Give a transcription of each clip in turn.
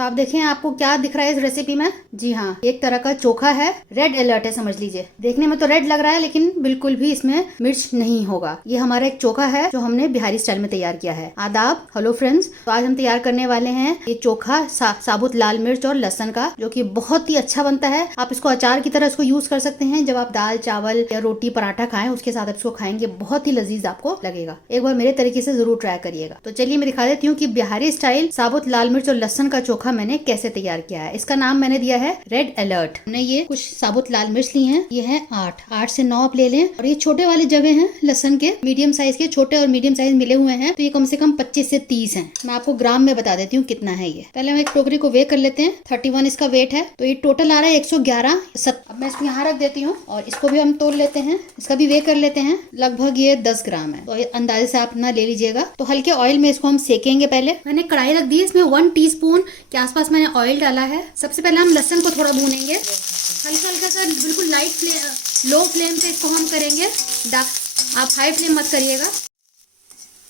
तो आप देखें आपको क्या दिख रहा है इस रेसिपी में। जी हाँ, एक तरह का चोखा है, रेड अलर्ट है समझ लीजिए। देखने में तो रेड लग रहा है लेकिन बिल्कुल भी इसमें मिर्च नहीं होगा। ये हमारा एक चोखा है जो हमने बिहारी स्टाइल में तैयार किया है। आदाब, हेलो फ्रेंड्स। तो आज हम तैयार करने वाले हैं ये चोखा साबुत लाल मिर्च और लहसुन का, जो कि बहुत ही अच्छा बनता है। आप इसको अचार की तरह इसको यूज कर सकते हैं। जब आप दाल चावल या रोटी पराठा खाएं उसके साथ आप इसको खाएंगे, बहुत ही लजीज आपको लगेगा। एक बार मेरे तरीके से जरूर ट्राई करिएगा। तो चलिए मैं दिखा देती हूँ कि बिहारी स्टाइल साबुत लाल मिर्च और लहसुन का चोखा मैंने कैसे तैयार किया है। इसका नाम मैंने दिया है रेड अलर्ट। हमने ये कुछ साबुत लाल मिर्च ली हैं, ये है 8 से 9 आप ले लें। और ये छोटे वाले जवे हैं लहसुन के, मीडियम साइज के, छोटे और मीडियम साइज मिले हुए हैं, तो ये कम से कम 25 से 30 हैं। मैं आपको ग्राम में बता देती हूँ कितना है ये। पहले हम एक टोकरी को वे कर लेते हैं। 31 इसका वेट है, तो ये टोटल आ रहा है 111। अब मैं इसको यहाँ रख देती हूँ और इसको भी हम तोल लेते हैं, इसका भी वे कर लेते हैं। लगभग ये 10 ग्राम है, तो ये अंदाजे से आप ना ले लीजिएगा। तो हल्के ऑयल में इसको हम सेकेंगे। पहले मैंने कढ़ाई रख दी है, इसमें 1 टीस्पून के आसपास मैंने ऑयल डाला है। सबसे पहले हम लहसुन को थोड़ा भूनेंगे, हल्का हल्का सा, बिल्कुल लाइट फ्लेम, लो फ्लेम पे इसको हम करेंगे। आप हाई फ्लेम मत करिएगा।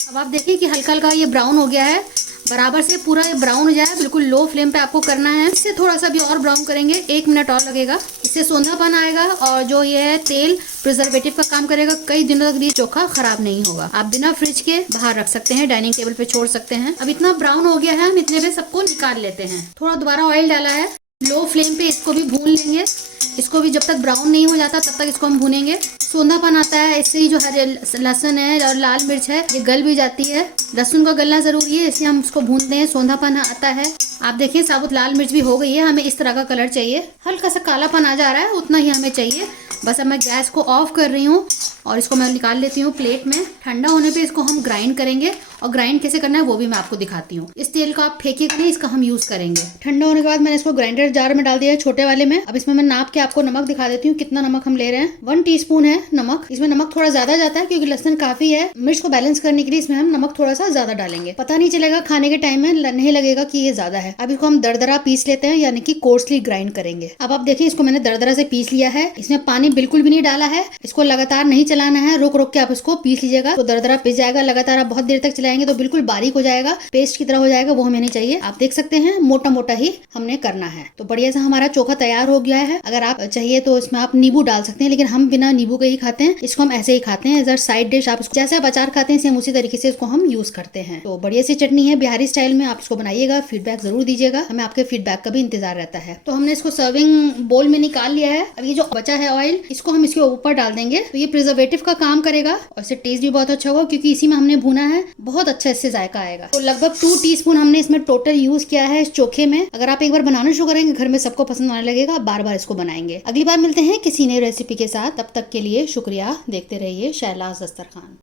अब आप देखिए कि हल्का हल्का ये ब्राउन हो गया है, बराबर से पूरा ये ब्राउन हो जाए। बिल्कुल लो फ्लेम पे आपको करना है। इससे थोड़ा सा भी और ब्राउन करेंगे, 1 मिनट और लगेगा। इससे सोंधापन आएगा और जो ये है तेल प्रिजर्वेटिव का काम करेगा। कई दिनों तक ये चोखा खराब नहीं होगा। आप बिना फ्रिज के बाहर रख सकते हैं, डाइनिंग टेबल पे छोड़ सकते हैं। अब इतना ब्राउन हो गया है, हम इतने पे सबको निकाल लेते हैं। थोड़ा दोबारा ऑयल डाला है, लो फ्लेम पे इसको भी भून लेंगे। इसको भी जब तक ब्राउन नहीं हो जाता तब तक इसको हम भूनेंगे। सोंधापन आता है इससे ही, जो हरे लहसुन है और लाल मिर्च है ये गल भी जाती है। लहसुन का गलना जरूरी है, इसलिए हम इसको भूनते हैं, सोंधापन आता है। आप देखिए साबुत लाल मिर्च भी हो गई है। हमें इस तरह का कलर चाहिए, हल्का सा कालापन आ जा रहा है, उतना ही हमें चाहिए। बस अब मैं गैस को ऑफ कर रही हूँ और इसको मैं निकाल लेती हूँ प्लेट में। ठंडा होने पे इसको हम ग्राइंड करेंगे, और ग्राइंड कैसे करना है वो भी मैं आपको दिखाती हूँ। इस तेल को आप फेंकिएगा नहीं, इसका हम यूज करेंगे। ठंडा होने के बाद मैंने इसको ग्राइंडर जार में डाल दिया है, छोटे वाले में। अब इसमें मैं नाप के आपको नमक दिखा देती हूँ, कितना नमक हम ले रहे हैं। 1 टीस्पून है नमक। इसमें नमक थोड़ा ज्यादा जाता है क्योंकि लहसुन काफी है। मिर्च को बैलेंस करने के लिए इसमें हम नमक थोड़ा सा ज्यादा डालेंगे। पता नहीं चलेगा खाने के टाइम में, नहीं लगेगा कि ये ज्यादा है। अब इसको हम दरदरा पीस लेते हैं, यानी कि कोर्सली ग्राइंड करेंगे। अब आप देखिए इसको मैंने दरदरा से पीस लिया है। इसमें पानी बिल्कुल भी नहीं डाला है। इसको लगातार नहीं चलाना है, रुक रुक के आप इसको पीस लीजिएगा तो दरदरा पिस जाएगा। लगातार आप बहुत देर तक चलाएंगे तो बिल्कुल बारीक हो जाएगा, पेस्ट की तरह हो जाएगा, वो हमें नहीं चाहिए। आप देख सकते हैं मोटा मोटा ही हमने करना है। तो बढ़िया सा हमारा चोखा तैयार हो गया है। अगर आप चाहिए तो इसमें आप नींबू डाल सकते हैं, लेकिन हम बिना नींबू के ही खाते हैं। इसको हम ऐसे ही खाते हैं, एज अ साइड डिश। आप जैसे आप अचार खाते हैं सेम उसी तरीके से इसको हम यूज करते हैं। तो बढ़िया सी चटनी है बिहारी स्टाइल में, आप इसको बनाइएगा, फीडबैक जरूर दीजिएगा। हमें आपके फीडबैक का भी इंतजार रहता है। तो हमने इसको सर्विंग बोल में निकाल लिया है। अब ये जो बचा है ऑयल, इसको हम इसके ऊपर डाल देंगे, तो ये प्रिजर्वेटिव का काम करेगा और इससे टेस्ट भी बहुत अच्छा होगा, क्योंकि इसी में हमने भुना है। बहुत अच्छा इससे जायका आएगा। तो लगभग 2 टीस्पून हमने इसमें टोटल यूज किया है इस चोखे में। अगर आप एक बार बनाना शुरू करेंगे घर में सबको पसंद आने लगेगा, बार बार इसको बनाएंगे। अगली बार मिलते हैं किसी नई रेसिपी के साथ, तब तक के लिए शुक्रिया। देखते रहिए शैला दस्तरखान।